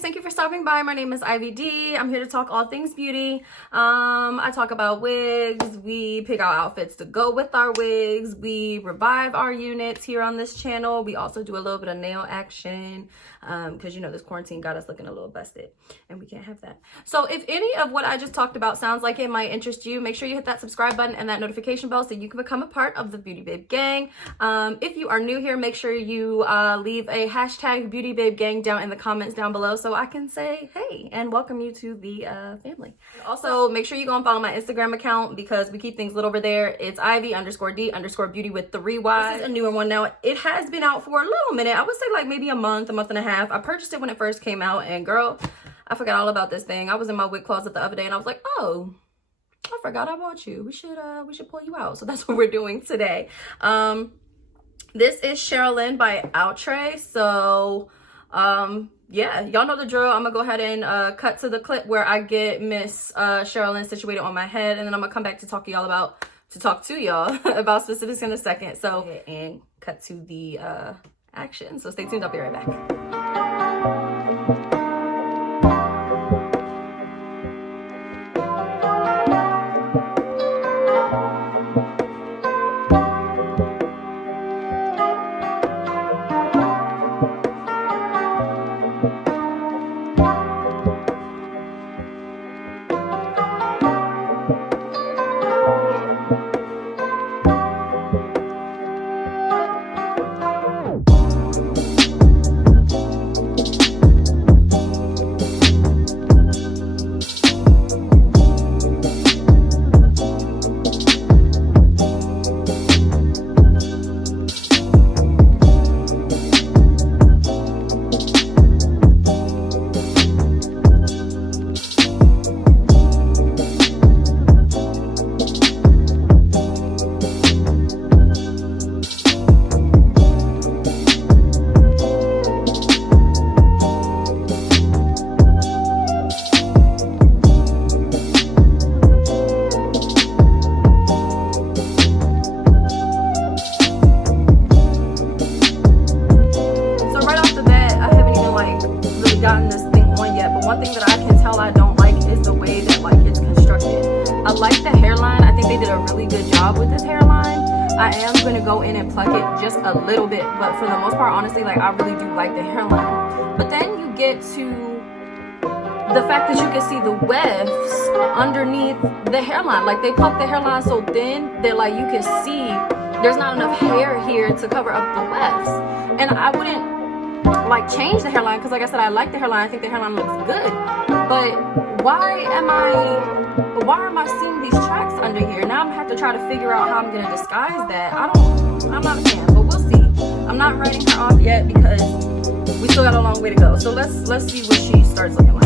Thank you for stopping by. My name is Ivy D. I'm here to talk all things beauty. I talk about wigs. We pick out outfits to go with our wigs. We revive our units here on this channel. We also do a little bit of nail action because, you know, this quarantine got us looking a little busted and we can't have that. So if any of what I just talked about sounds like it might interest you, make sure you hit that subscribe button and that notification bell so you can become a part of the Beauty Babe Gang. If you are new here, make sure you leave a hashtag Beauty Babe Gang down in the comments down below so I can say hey and welcome you to the family. Also, make sure you go and follow my Instagram account because we keep things lit over there. It's Ivy_D_beauty with 3 Y's. This is a newer one now. It has been out for a little minute. I would say like maybe a month and a half. I purchased it when it first came out and girl, I forgot all about this thing. I was in my wig closet the other day and I was like, oh, I forgot I bought you. We should pull you out. So that's what we're doing today. This is Cherilyn by Outre. So yeah, y'all know the drill. I'm gonna go ahead and cut to the clip where I get Miss Cherilyn situated on my head, and then I'm gonna come back to talk to y'all about specifics in a second. So and cut to the action. So stay tuned. I'll be right back. Gotten this thing on yet, but one thing that I can tell I don't like is the way that like it's constructed. I like the hairline. I think they did a really good job with this hairline. I am going to go in and pluck it just a little bit, but for the most part, honestly, like I really do like the hairline. But then you get to the fact that you can see the wefts underneath the hairline. Like they pluck the hairline so thin that like you can see there's not enough hair here to cover up the wefts. And I wouldn't like change the hairline because like I said, I like the hairline. I think the hairline looks good, but why am I seeing these tracks under here? Now I'm gonna have to try to figure out how I'm gonna disguise that. I'm not a fan, but we'll see. I'm not writing her off yet because we still got a long way to go. So let's see what she starts looking like.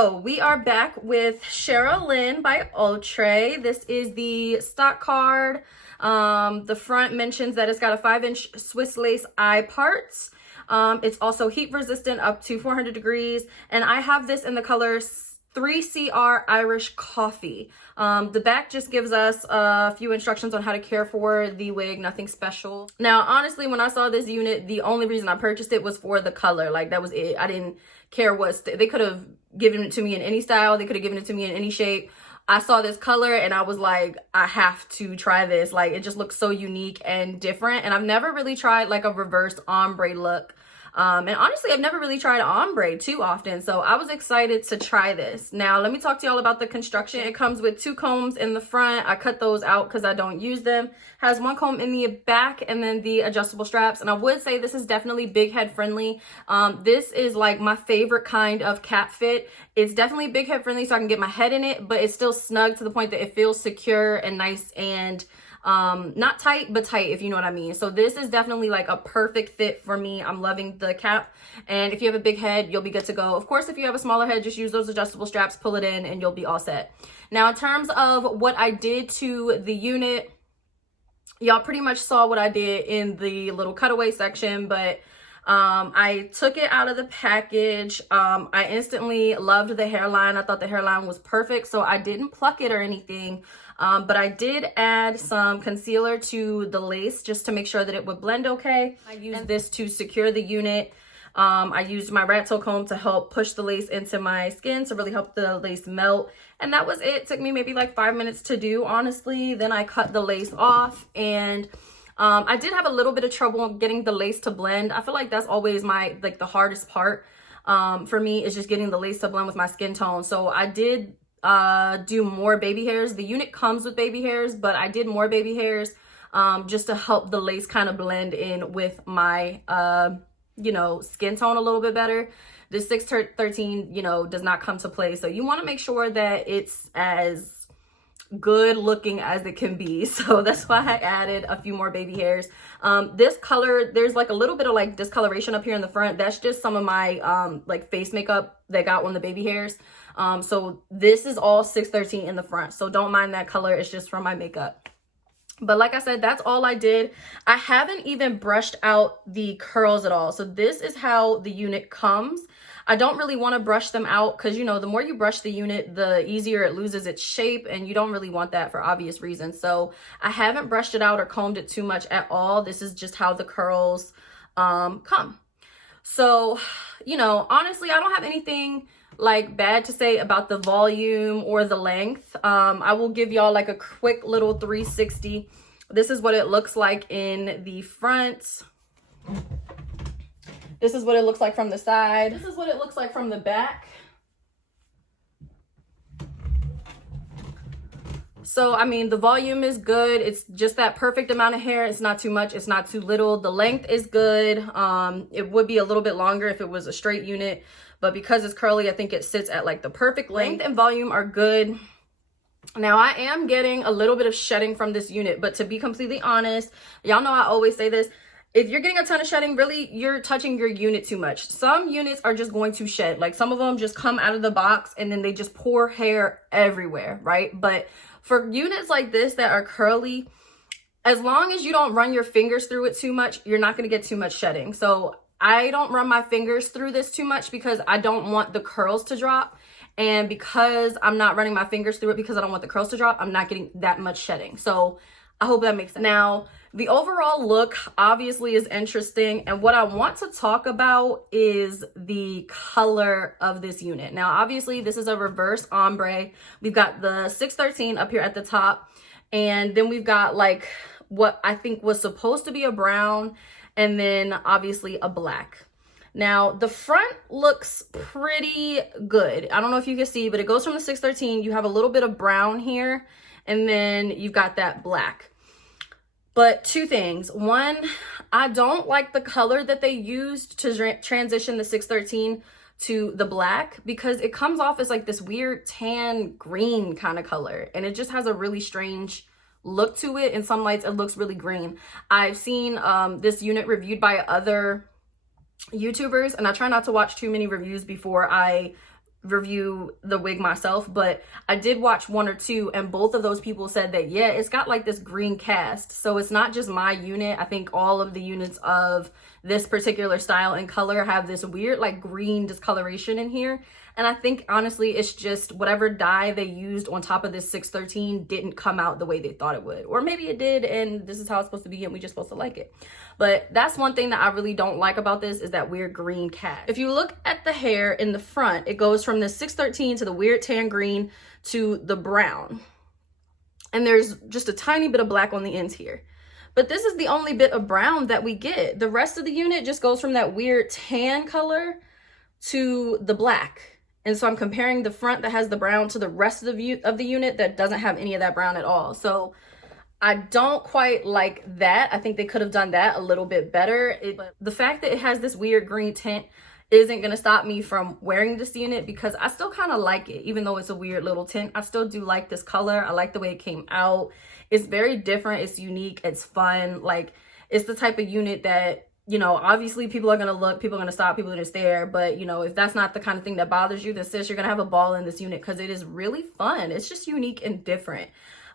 So we are back with Cherilyn by Outre. This is the stock card. The front mentions that it's got a 5-inch Swiss lace eye parts. It's also heat resistant up to 400 degrees. And I have this in the color 3CR Irish Coffee. The back just gives us a few instructions on how to care for the wig, nothing special. Now, honestly, when I saw this unit, the only reason I purchased it was for the color. Like, that was it. I didn't care what, they could have given it to me in any style. They could have given it to me in any shape. I saw this color and I was like, I have to try this. Like, it just looks so unique and different. And I've never really tried like a reverse ombre look. And honestly, I've never really tried ombre too often, so I was excited to try this. Now, let me talk to y'all about the construction. It comes with 2 combs in the front. I cut those out because I don't use them. Has 1 comb in the back and then the adjustable straps. And I would say this is definitely big head friendly. This is like my favorite kind of cap fit. It's definitely big head friendly, so I can get my head in it, but it's still snug to the point that it feels secure and nice and not tight, but tight, if you know what I mean. So this is definitely like a perfect fit for me. I'm loving the cap, and if you have a big head, you'll be good to go. Of course, if you have a smaller head, just use those adjustable straps, pull it in, and you'll be all set. Now, in terms of what I did to the unit, y'all pretty much saw what I did in the little cutaway section, but I took it out of the package. I instantly loved the hairline. I thought the hairline was perfect, so I didn't pluck it or anything. But I did add some concealer to the lace just to make sure that it would blend okay. I used this to secure the unit. I used my rat tail comb to help push the lace into my skin to really help the lace melt. And that was it. It took me maybe like 5 minutes to do, honestly. Then I cut the lace off, and I did have a little bit of trouble getting the lace to blend. I feel like that's always my, like, the hardest part for me, is just getting the lace to blend with my skin tone. So I did do more baby hairs. The unit comes with baby hairs, but I did more baby hairs just to help the lace kind of blend in with my you know, skin tone a little bit better. The 613, you know, does not come to play, so you want to make sure that it's as good looking as it can be. So that's why I added a few more baby hairs. This color, there's like a little bit of like discoloration up here in the front. That's just some of my like face makeup that got on the baby hairs. So this is all 613 in the front, so don't mind that color. It's just from my makeup. But like I said, that's all I did. I haven't even brushed out the curls at all. So this is how the unit comes. I don't really want to brush them out because, you know, the more you brush the unit, the easier it loses its shape, and you don't really want that for obvious reasons. So I haven't brushed it out or combed it too much at all. This is just how the curls come. So, you know, honestly, I don't have anything like bad to say about the volume or the length. I will give y'all like a quick little 360. This is what it looks like in the front. This is what it looks like from the side. This is what it looks like from the back. So, I mean, the volume is good. It's just that perfect amount of hair. It's not too much. It's not too little. The length is good. It would be a little bit longer if it was a straight unit, but because it's curly, I think it sits at like the perfect length, and volume are good. Now, I am getting a little bit of shedding from this unit, but to be completely honest, y'all know I always say this, if you're getting a ton of shedding, really, you're touching your unit too much. Some units are just going to shed. Like, some of them just come out of the box and then they just pour hair everywhere, right? But for units like this that are curly, as long as you don't run your fingers through it too much, you're not going to get too much shedding. So I don't run my fingers through this too much because I don't want the curls to drop. And because I'm not running my fingers through it because I don't want the curls to drop, I'm not getting that much shedding. So I hope that makes sense. Now, the overall look obviously is interesting, and what I want to talk about is the color of this unit. Now, obviously, this is a reverse ombre. We've got the 613 up here at the top, and then we've got like what I think was supposed to be a brown, and then obviously a black. Now, the front looks pretty good. I don't know if you can see, but it goes from the 613. You have a little bit of brown here, and then you've got that black. But two things. One, I don't like the color that they used to transition the 613 to the black, because it comes off as like this weird tan green kind of color, and it just has a really strange look to it. In some lights, it looks really green. I've seen this unit reviewed by other YouTubers, and I try not to watch too many reviews before I review the wig myself, but I did watch one or two, and both of those people said that, yeah, it's got like this green cast. So it's not just my unit. I think all of the units of this particular style and color have this weird like green discoloration in here. And I think honestly, it's just whatever dye they used on top of this 613 didn't come out the way they thought it would. Or maybe it did, and this is how it's supposed to be, and we just supposed to like it. But that's one thing that I really don't like about this, is that weird green cast. If you look at the hair in the front, it goes from the 613 to the weird tan green to the brown. And there's just a tiny bit of black on the ends here. But this is the only bit of brown that we get. The rest of the unit just goes from that weird tan color to the black. And so I'm comparing the front that has the brown to the rest of the unit that doesn't have any of that brown at all. So I don't quite like that. I think they could have done that a little bit better. The fact that it has this weird green tint isn't going to stop me from wearing this unit, because I still kind of like it. Even though it's a weird little tint, I still do like this color. I like the way it came out. It's very different. It's unique. It's fun. Like, it's the type of unit that, you know, obviously people are going to look, people are going to stop, people are going to stare. But, you know, if that's not the kind of thing that bothers you, then sis, you're going to have a ball in this unit, because it is really fun. It's just unique and different.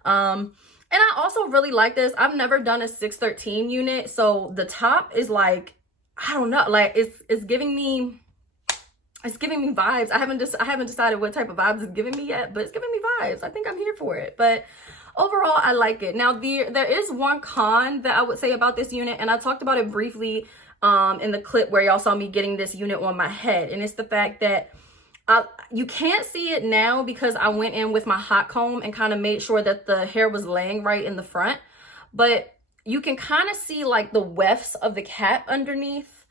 And I also really like this. I've never done a 613 unit. So the top is like, I don't know, like it's giving me vibes. I haven't decided what type of vibes it's giving me yet, but it's giving me vibes. I think I'm here for it. But overall, I like it. Now, there is one con that I would say about this unit, and I talked about it briefly in the clip where y'all saw me getting this unit on my head, and it's the fact that you can't see it now because I went in with my hot comb and kind of made sure that the hair was laying right in the front, but you can kind of see like the wefts of the cap underneath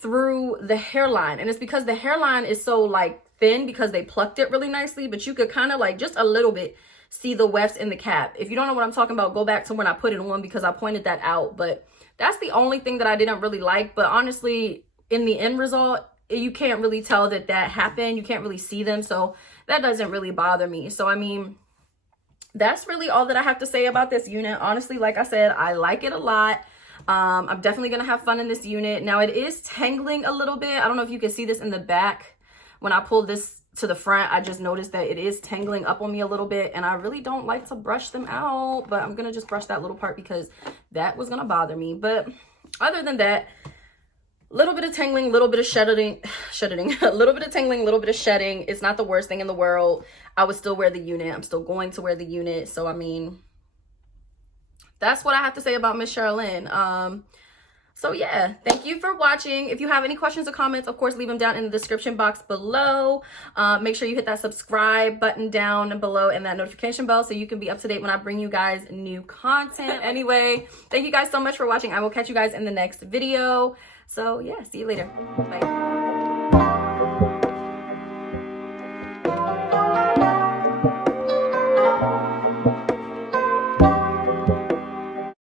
through the hairline. And it's because the hairline is so like thin because they plucked it really nicely, but you could kind of like just a little bit see the wefts in the cap. If you don't know what I'm talking about, go back to when I put it on, because I pointed that out. But that's the only thing that I didn't really like. But honestly, in the end result, you can't really tell that happened. You can't really see them. So that doesn't really bother me. So, I mean, that's really all that I have to say about this unit. Honestly, like I said, I like it a lot. I'm definitely going to have fun in this unit. Now, it is tangling a little bit. I don't know if you can see this in the back. When I pull this to the front, I just noticed that it is tangling up on me a little bit, and I really don't like to brush them out, but I'm going to just brush that little part because that was going to bother me. But other than that, little bit of tangling, little bit of shedding, a little bit of tangling, little bit of shedding. It's not the worst thing in the world. I would still wear the unit. I'm still going to wear the unit. So, I mean, that's what I have to say about Miss Cherilyn. So yeah, thank you for watching. If you have any questions or comments, of course, leave them down in the description box below. Make sure you hit that subscribe button down below and that notification bell so you can be up to date when I bring you guys new content. Anyway, thank you guys so much for watching. I will catch you guys in the next video. So yeah, see you later. Bye.